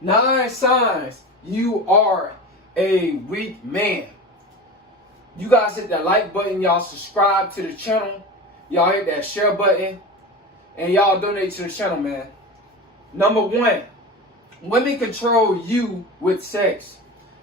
9 signs you are a weak man. You guys hit that like button. Y'all subscribe to the channel. Y'all hit that share button. And y'all donate to the channel, man. Number 1, women control you with sex.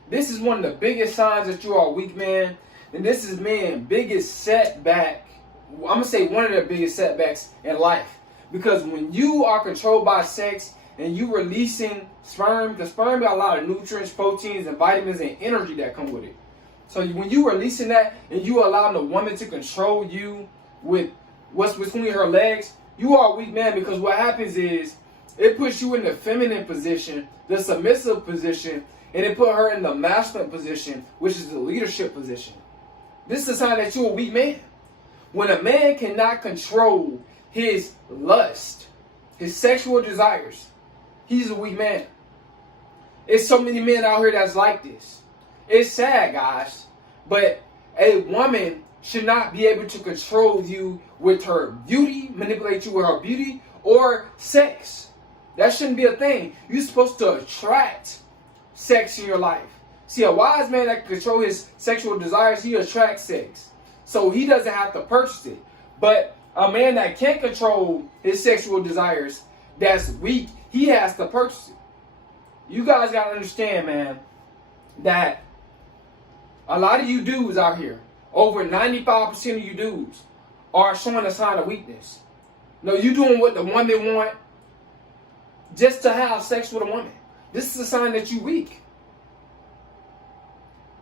This is one of the biggest signs that you are a weak man. And this is man's biggest setback. I'm going to say one of the biggest setbacks in life. Because when you are controlled by sex and you releasing sperm, the sperm got a lot of nutrients, proteins, and vitamins and energy that come with it. So when you releasing that and you allowing the woman to control you with what's between her legs, you are a weak man, because what happens is it puts you in the feminine position, the submissive position, and it put her in the masculine position, which is the leadership position. This is a sign that you're a weak man. When a man cannot control his lust, his sexual desires, he's a weak man. There's so many men out here that's like this. It's sad, guys, but a woman should not be able to control you with her beauty, manipulate you with her beauty, or sex. That shouldn't be a thing. You're supposed to attract sex in your life. See, a wise man that can control his sexual desires, he attracts sex. So he doesn't have to purchase it. But a man that can't control his sexual desires, that's weak, he has to purchase it. You guys got to understand, man, that a lot of you dudes out here, over 95% of you dudes, are showing a sign of weakness. No, you doing what the woman want just to have sex with a woman. This is a sign that you weak.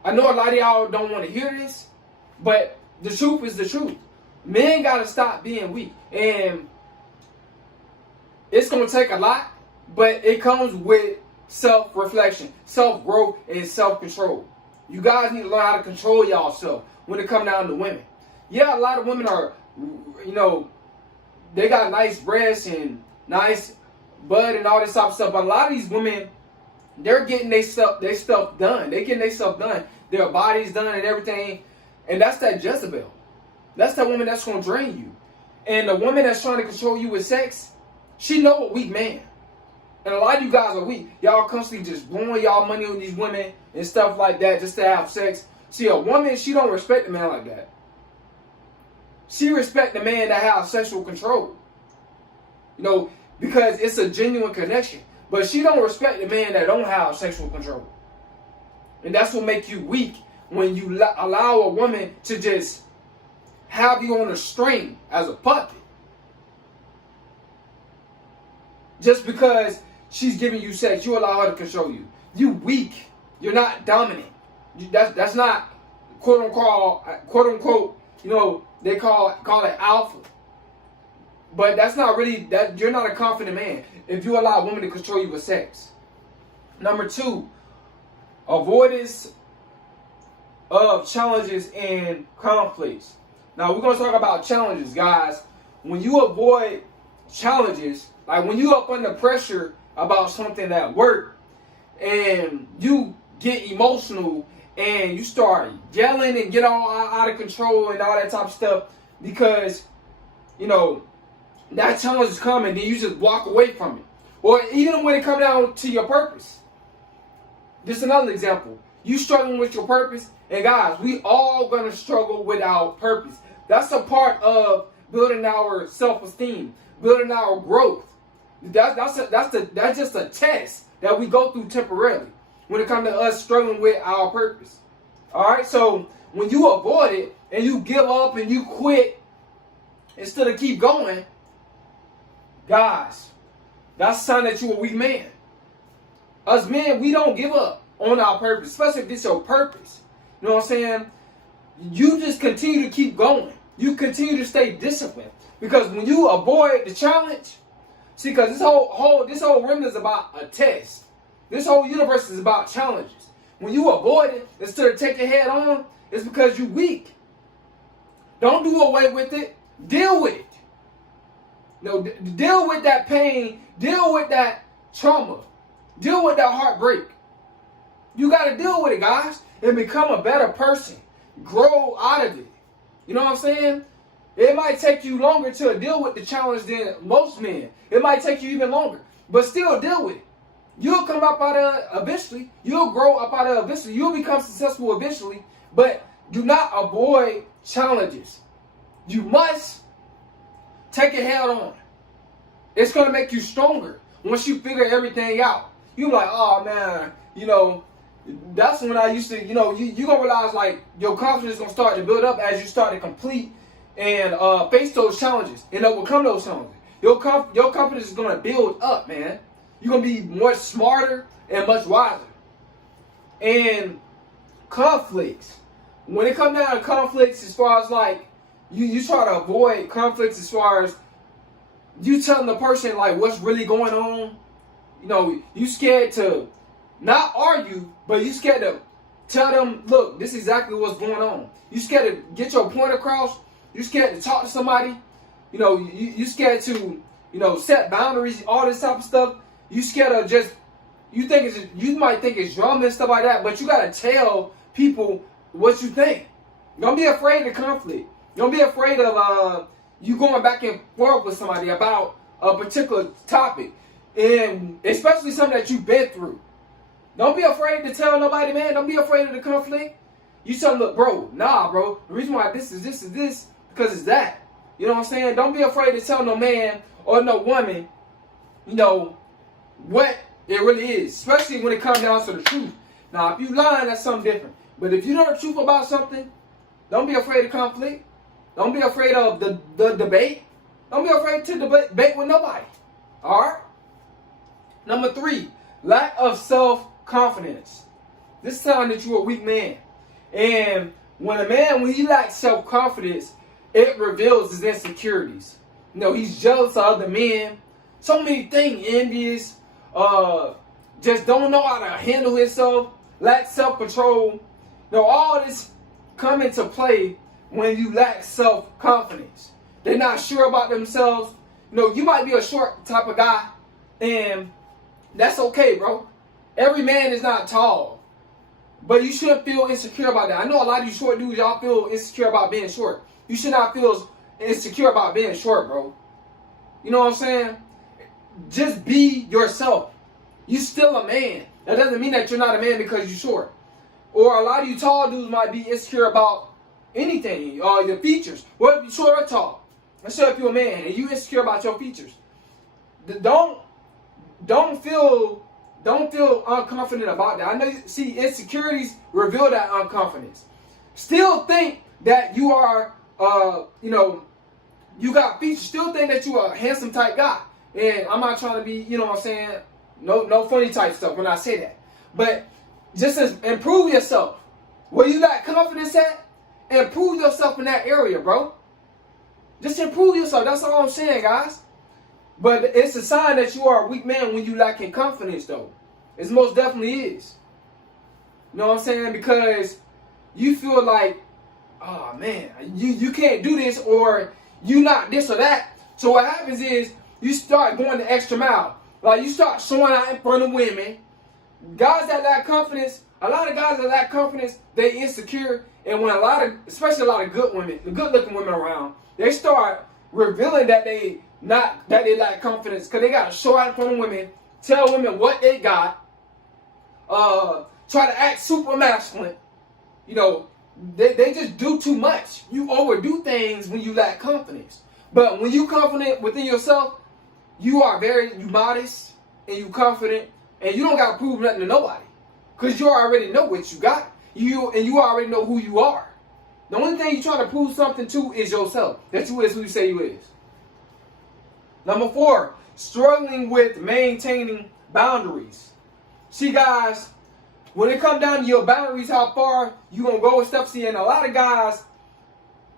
I know a lot of y'all don't want to hear this, but the truth is the truth. Men got to stop being weak. And it's going to take a lot, but it comes with self-reflection, self-growth, and self-control. You guys need to learn how to control yourself when it comes down to women. Yeah, a lot of women are, they got nice breasts and nice butt and all this type of stuff. But a lot of these women, they're getting their stuff done. They're getting their stuff done. Their bodies done and everything. And that's that Jezebel. That's that woman that's going to drain you. And the woman that's trying to control you with sex, she know a weak man. And a lot of you guys are weak. Y'all constantly just blowing y'all money on these women and stuff like that just to have sex. See, a woman, she don't respect a man like that. She respect the man that has sexual control. Because it's a genuine connection. But she don't respect the man that don't have sexual control. And that's what makes you weak, when you allow a woman to just have you on a string as a puppet. Just because she's giving you sex, you allow her to control you. You weak. You're not dominant. That's not quote unquote. They call it alpha. But that's not really that. You're not a confident man if you allow a woman to control you with sex. Number 2, avoidance of challenges and conflicts. Now we're gonna talk about challenges, guys. When you avoid challenges, like when you up under pressure about something at work, and you get emotional and you start yelling and get all out of control and all that type of stuff, because that challenge is coming, then you just walk away from it. Or even when it comes down to your purpose. Just another example. You struggling with your purpose, and guys, we all gonna struggle with our purpose. That's a part of building our self-esteem, building our growth. That's just a test that we go through temporarily when it comes to us struggling with our purpose. All right, so when you avoid it and you give up and you quit instead of keep going, guys, that's a sign that you're a weak man. Us men, we don't give up on our purpose, especially if it's your purpose. You know what I'm saying? You just continue to keep going. You continue to stay disciplined. Because when you avoid the challenge, see, because this whole realm is about a test. This whole universe is about challenges. When you avoid it instead of taking it head on, it's because you're weak. Don't do away with it. Deal with it. Deal with that pain. Deal with that trauma. Deal with that heartbreak. You got to deal with it, guys, and become a better person. Grow out of it. You know what I'm saying? It might take you longer to deal with the challenge than most men. It might take you even longer, but still deal with it. You'll come up out of eventually. You'll grow up out of eventually. You'll become successful eventually. But do not avoid challenges. You must take it head on. It's going to make you stronger once you figure everything out. You're like, oh man, that's when I used to, you're going to realize like your confidence is going to start to build up as you start to complete and face those challenges and overcome those challenges. Your confidence is going to build up, man. You're going to be much smarter and much wiser. And conflicts. When it comes down to conflicts, as far as like, you try to avoid conflicts as far as you telling the person like what's really going on. You scared to not argue, but you scared to tell them, look, this is exactly what's going on. You scared to get your point across. You scared to talk to somebody. You scared to, set boundaries, all this type of stuff. You scared of just, you might think it's drama and stuff like that, but you gotta tell people what you think. Don't be afraid of conflict. Don't be afraid of you going back and forth with somebody about a particular topic, and especially something that you've been through. Don't be afraid to tell nobody, man. Don't be afraid of the conflict. You tell them, look, bro, the reason why this is this, because it's that. You know what I'm saying? Don't be afraid to tell no man or no woman, what it really is, especially when it comes down to the truth. Now, if you lying, that's something different. But if you know the truth about something, don't be afraid of conflict. Don't be afraid of the debate. Don't be afraid to debate with nobody. All right? Number 3, lack of self-confidence. This time that you're a weak man. And when he lacks self-confidence, it reveals his insecurities. He's jealous of other men. So many things, envious. Just don't know how to handle himself. Lack self-control. All this come into play when you lack self-confidence. They're not sure about themselves. You might be a short type of guy, and that's okay, bro. Every man is not tall, but you shouldn't feel insecure about that. I know a lot of you short dudes, y'all feel insecure about being short. You should not feel insecure about being short, bro. You know what I'm saying? Just be yourself. You still a man. That doesn't mean that you're not a man because you're short. Or a lot of you tall dudes might be insecure about anything, your features. Whether you're short or tall. Let's say if you're a man and you insecure about your features. Don't feel unconfident about that. I know insecurities reveal that unconfidence. Still think that you are you got features. Still think that you are a handsome type guy. And I'm not trying to be, no funny type stuff when I say that. But just improve yourself. Where you got confidence at, improve yourself in that area, bro. Just improve yourself. That's all I'm saying, guys. But it's a sign that you are a weak man when you lacking confidence, though. It most definitely is. You know what I'm saying? Because you feel like, oh man, you can't do this, or you not this or that. So what happens is you start going the extra mile. Like you start showing out in front of women. Guys that lack confidence, a lot of guys that lack confidence, they insecure. And when especially a lot of good women, the good looking women around, they start revealing that they lack confidence because they got to show out in front of women, tell women what they got, try to act super masculine. They just do too much. You overdo things when you lack confidence. But when you confident within yourself, you modest and you confident, and you don't got to prove nothing to nobody. Because you already know what you got. You already know who you are. The only thing you're trying to prove something to is yourself. That you is who you say you is. Number 4, struggling with maintaining boundaries. See, guys, when it comes down to your boundaries, how far you going to go and stuff, and a lot of guys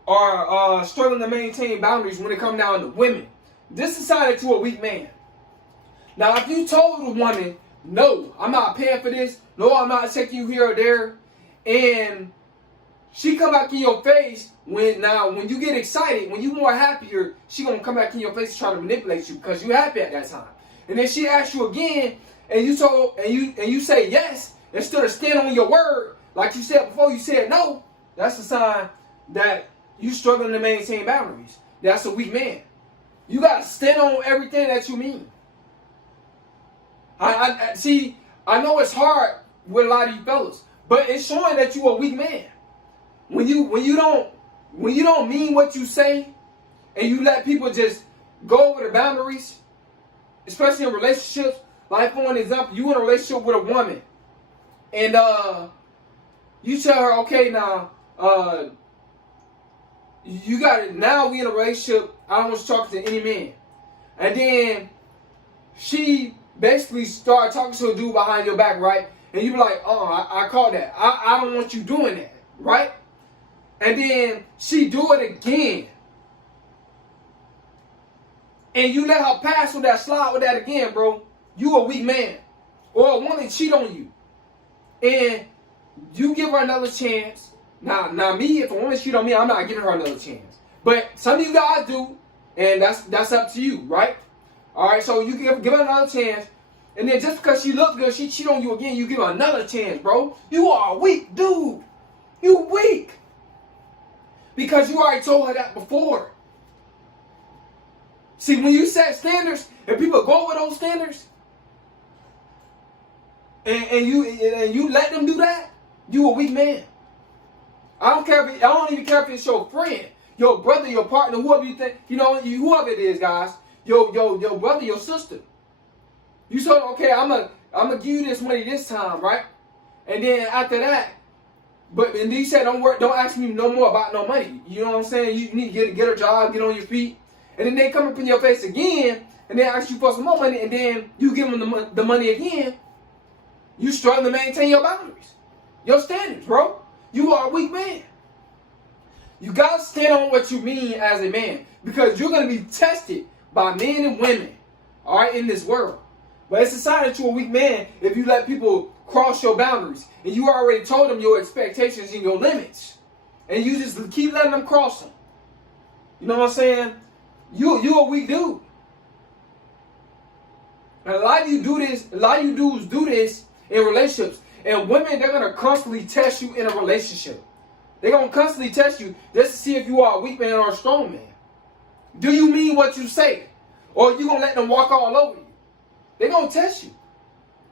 are struggling to maintain boundaries when it comes down to women. This is a sign that you're a weak man. Now, if you told a woman, no, I'm not paying for this, no, I'm not taking you here or there, and she come back in your face when you get excited, when you more happier, she gonna come back in your face trying to manipulate you because you happy at that time. And then she asks you again, and you say yes instead of stand on your word like you said before. You said no. That's a sign that you struggling to maintain boundaries. That's a weak man. You gotta stand on everything that you mean. I see. I know it's hard with a lot of you fellas, but it's showing that you a weak man. When you don't mean what you say, and you let people just go over the boundaries, especially in relationships. Like for an example, you in a relationship with a woman, and you tell her, okay, now you got it. Now we in a relationship. I don't want you talking to any man, and then she basically started talking to a dude behind your back, right? And you be like, oh, I caught that. I don't want you doing that, right? And then she do it again. And you let her pass with that, slide with that again, bro. You a weak man. Or a woman cheat on you. And you give her another chance. Now me, if a woman cheat on me, I'm not giving her another chance. But some of you guys do. And that's up to you, right? Alright, so you give her another chance. And then just because she looks good, she cheat on you again, you give her another chance, bro. You are a weak dude. You weak. Because you already told her that before. See, when you set standards and people go with those standards, and you let them do that, you a weak man. I don't even care if it's your friend, your brother, your partner, whoever you think, whoever it is, guys. Your brother, your sister. You told them, okay, I'm gonna give you this money this time, right? And then after that, and then you said, don't ask me no more about no money. You know what I'm saying? You need to get a job, get on your feet. And then they come up in your face again, and they ask you for some more money, and then you give them the money again. You struggle to maintain your boundaries, your standards, bro. You are a weak man. You gotta stand on what you mean as a man, because you're gonna be tested by men and women, all right, in this world. But it's a sign that you're a weak man if you let people cross your boundaries, and you already told them your expectations and your limits, and you just keep letting them cross them. You know what I'm saying? You a weak dude. And a lot of you do this. A lot of you dudes do this in relationships, and women, they're gonna constantly test you in a relationship. They're gonna constantly test you just to see if you are a weak man or a strong man. Do you mean what you say, or you gonna let them walk all over you? They're gonna test you,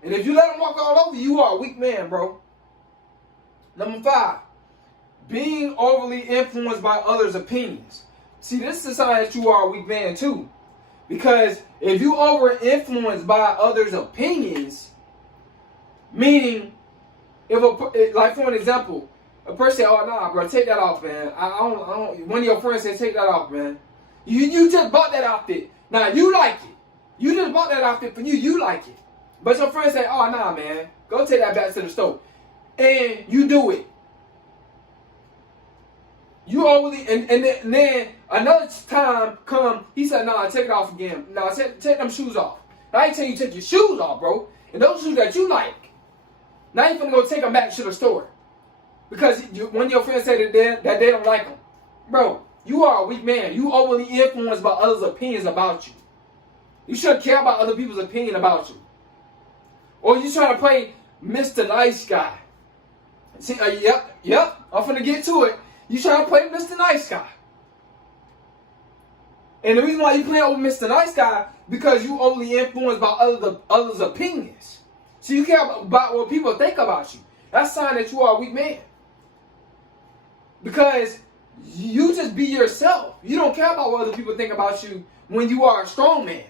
and if you let them walk all over you, you are a weak man, bro. Number 5, being overly influenced by others' opinions. See, this is a sign that you are a weak man too. Because if you over-influenced by others' opinions, meaning, like for an example, a person say, oh, nah, bro, take that off, man. I don't, one of your friends said, take that off, man. You just bought that outfit. Now, you like it. You just bought that outfit for you. You like it. But your friend say, oh, nah, man. Go take that back to the store. And you do it. You overly, and then another time come, he said, nah, take it off again. Nah, take them shoes off. Now I ain't telling you to take your shoes off, bro. And those shoes that you like, now you finna go take them back to the store. Because one of your friends said that they don't like them. Bro, you are a weak man. You overly influenced by others' opinions about you. You shouldn't care about other people's opinion about you. Or you trying to play Mr. Nice Guy. See, yep, I'm finna get to it. You trying to play Mr. Nice Guy. And the reason why you playing over Mr. Nice Guy, because you overly influenced by others' opinions. So you care about what people think about you. That's a sign that you are a weak man. Because you just be yourself. You don't care about what other people think about you when you are a strong man.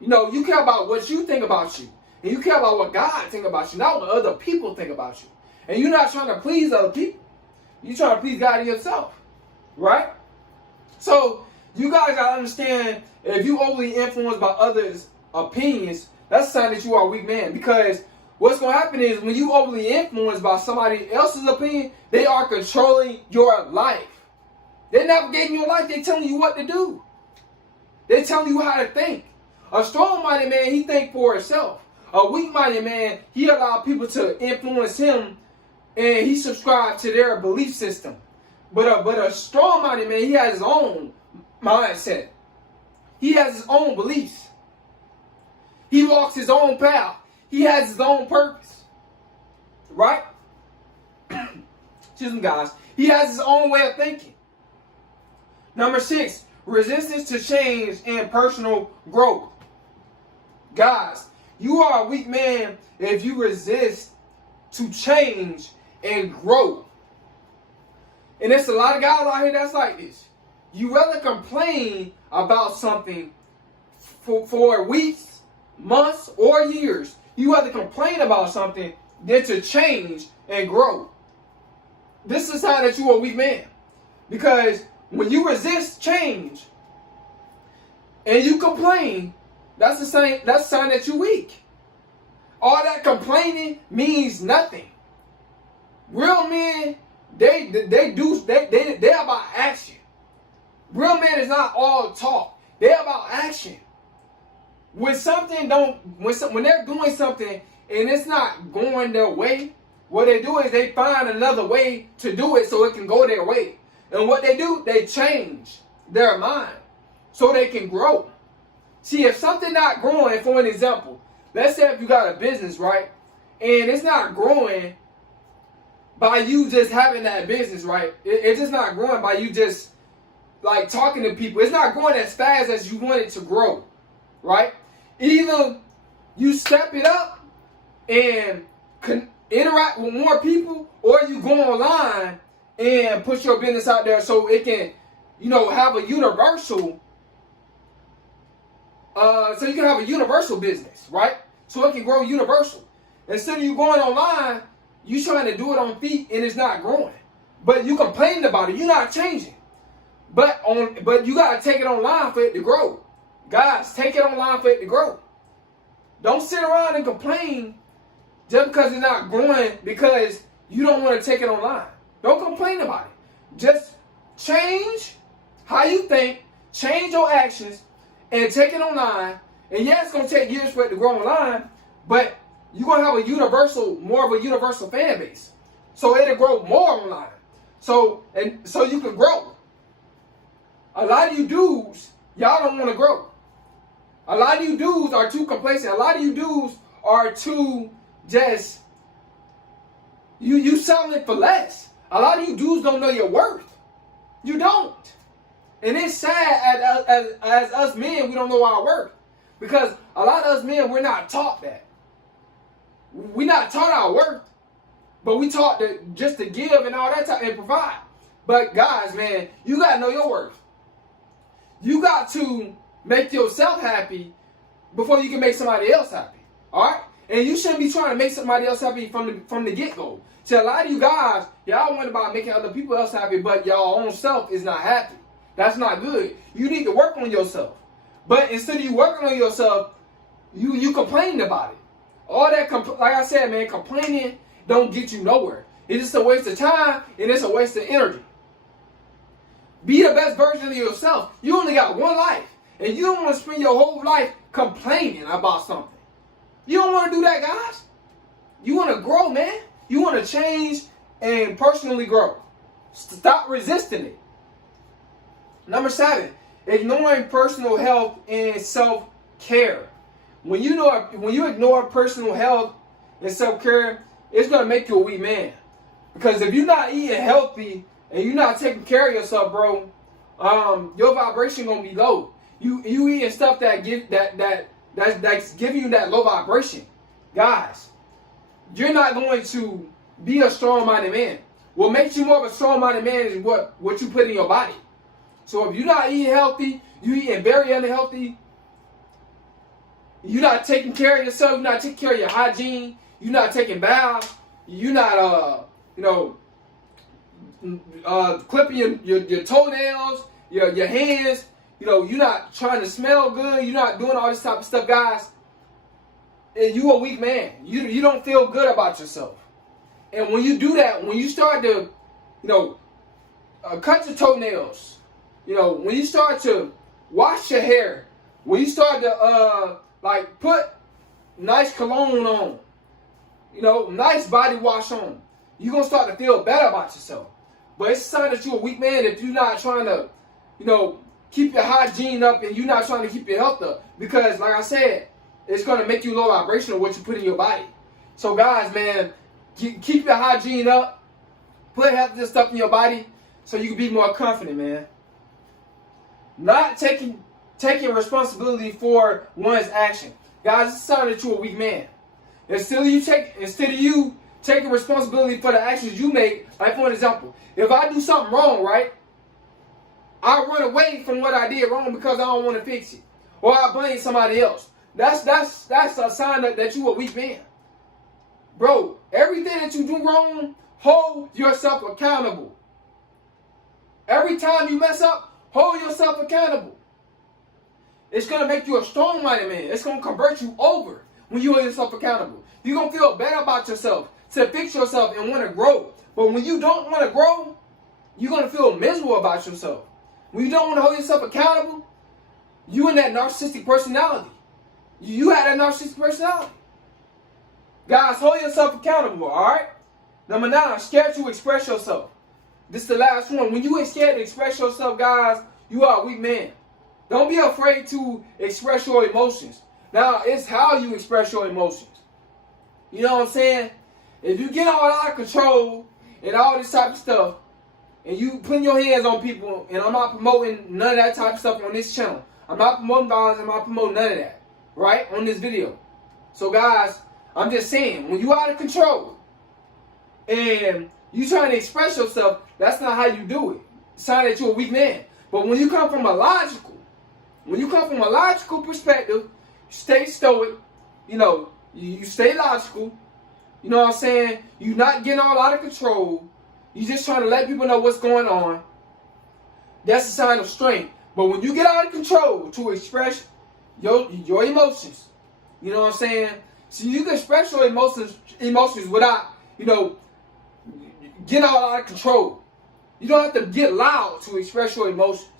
You care about what you think about you. And you care about what God think about you, not what other people think about you. And you're not trying to please other people. You're trying to please God and yourself. Right? So, you guys got to understand, if you overly influenced by others' opinions, that's a sign that you are a weak man. Because what's going to happen is, when you overly influenced by somebody else's opinion, they are controlling your life. They're navigating your life. They're telling you what to do. They're telling you how to think. A strong-minded man, he think for himself. A weak-minded man, he allow people to influence him, and he subscribed to their belief system. But a strong-minded man, he has his own mindset. He has his own beliefs. He walks his own path. He has his own purpose. Right? Excuse me, guys. He has his own way of thinking. Number 6, resistance to change and personal growth. Guys, You are a weak man if you resist to change and grow. And there's a lot of guys out here that's like this. You rather complain about something for weeks, months, or years. You rather complain about something than to change and grow. This is a sign that you're a weak man. Because when you resist change and you complain, that's a sign that you're weak. All that complaining means nothing. Real men, they about action. Real men is not all talk. They're about action. When they're doing something and it's not going their way, what they do is they find another way to do it so it can go their way. And what they do, they change their mind so they can grow. See, if something not growing, for an example, let's say if you got a business, right, and it's not growing by you just having that business, right? It's just not growing by you just like talking to people. It's not growing as fast as you want it to grow, right? Either you step it up and interact with more people, or you go online and put your business out there so it can, have a universal. So you can have a universal business, right? So it can grow universal. Instead of you going online, you trying to do it on feet and it's not growing. But you complaining about it. You're not changing. But you gotta take it online for it to grow. Guys, take it online for it to grow. Don't sit around and complain just because it's not growing because you don't want to take it online. Don't complain about it. Just change how you think, change your actions, and take it online. And yeah, it's gonna take years for it to grow online, but you're gonna have more of a universal fan base. So it'll grow more online. So you can grow. A lot of you dudes, y'all don't want to grow. A lot of you dudes are too complacent. A lot of you dudes are too just you selling it for less. A lot of you dudes don't know your worth. You don't. And it's sad as us men, we don't know our worth. Because a lot of us men, we're not taught that. We're not taught our worth. But we taught just to give and all that and provide. But guys, man, you got to know your worth. You got to make yourself happy before you can make somebody else happy. All right? And you shouldn't be trying to make somebody else happy from the get-go. See, a lot of you guys, y'all want about making other people else happy, but y'all own self is not happy. That's not good. You need to work on yourself. But instead of you working on yourself, you complaining about it. All that, like I said, man, complaining don't get you nowhere. It's just a waste of time, and it's a waste of energy. Be the best version of yourself. You only got one life, and you don't want to spend your whole life complaining about something. You don't want to do that, guys. You want to grow, man. You want to change and personally grow. Stop resisting it. Number 7, ignoring personal health and self-care. When you ignore personal health and self-care, it's going to make you a weak man. Because if you're not eating healthy and you're not taking care of yourself, bro, your vibration going to be low. You eating stuff that's giving you that low vibration. Guys, you're not going to be a strong-minded man. What makes you more of a strong-minded man is what you put in your body. So if you're not eating healthy, you're eating very unhealthy, you're not taking care of yourself, you're not taking care of your hygiene, you're not taking baths, you're not, clipping your toenails, your hands, you're not trying to smell good, you're not doing all this type of stuff, guys, and you a weak man. You don't feel good about yourself. And when you do that, when you start to, cut your toenails, when you start to wash your hair, when you start to put nice cologne on, nice body wash on, you're gonna start to feel better about yourself. But it's a sign that you're a weak man if you're not trying to, keep your hygiene up and you're not trying to keep your health up. Because like I said, it's gonna make you low vibrational what you put in your body. So guys, man, keep your hygiene up, put healthy stuff in your body so you can be more confident, man. Not taking responsibility for one's action. Guys, it's a sign that you're a weak man. Instead of you taking responsibility for the actions you make, like for example, if I do something wrong, right? I run away from what I did wrong because I don't want to fix it. Or I blame somebody else. That's a sign that you're a weak man. Bro, everything that you do wrong, hold yourself accountable. Every time you mess up, hold yourself accountable. It's going to make you a strong-minded man. It's going to convert you over when you hold yourself accountable. You're going to feel better about yourself, to fix yourself and want to grow. But when you don't want to grow, you're going to feel miserable about yourself. When you don't want to hold yourself accountable, you in that narcissistic personality. You have that narcissistic personality. Guys, hold yourself accountable, alright? Number 9, scared to express yourself. This is the last one. When you ain't scared to express yourself, guys, you are a weak man. Don't be afraid to express your emotions. Now, it's how you express your emotions. You know what I'm saying? If you get all out of control and all this type of stuff, and you putting your hands on people, and I'm not promoting none of that type of stuff on this channel. I'm not promoting violence. I'm not promoting none of that, right, on this video. So, guys, I'm just saying, when you out of control and you trying to express yourself, that's not how you do it. It's not that you're a weak man. But when you come from a logical perspective, stay stoic, you stay logical, you know what I'm saying? You're not getting all out of control. You're just trying to let people know what's going on. That's a sign of strength. But when you get out of control to express your emotions, you know what I'm saying? So you can express your emotions without, getting all out of control. You don't have to get loud to express your emotions.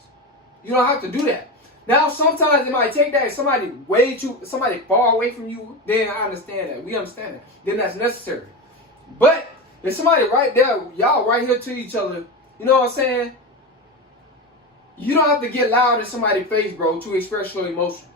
You don't have to do that. Now, sometimes it might take that if somebody far away from you, then I understand that. We understand that. Then that's necessary. But if somebody right there, y'all right here to each other, you know what I'm saying? You don't have to get loud in somebody's face, bro, to express your emotion.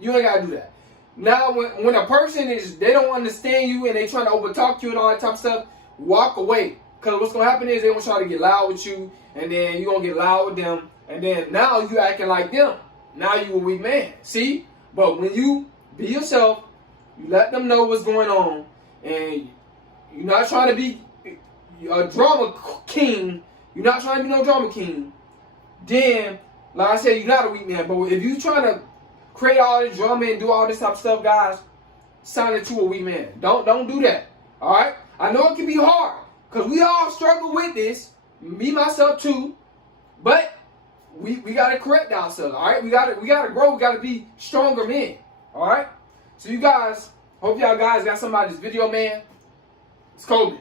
You ain't got to do that. Now, when a person they don't understand you and they trying to overtalk you and all that type of stuff, walk away. Because what's going to happen is they going to try to get loud with you, and then you're going to get loud with them, and then now you acting like them. Now you a weak man. See? But when you be yourself, you let them know what's going on, and you're not trying to be a drama king. You're not trying to be no drama king. Then, like I said, you're not a weak man. But if you trying to create all this drama and do all this type of stuff, guys, sign that you a weak man. Don't do that. All right? I know it can be hard because we all struggle with this. Me, myself, too. But we got to correct ourselves. All right? We got to grow. We got to be stronger men. All right? So you guys, hope y'all guys got something out of this video, man. It's Kobe.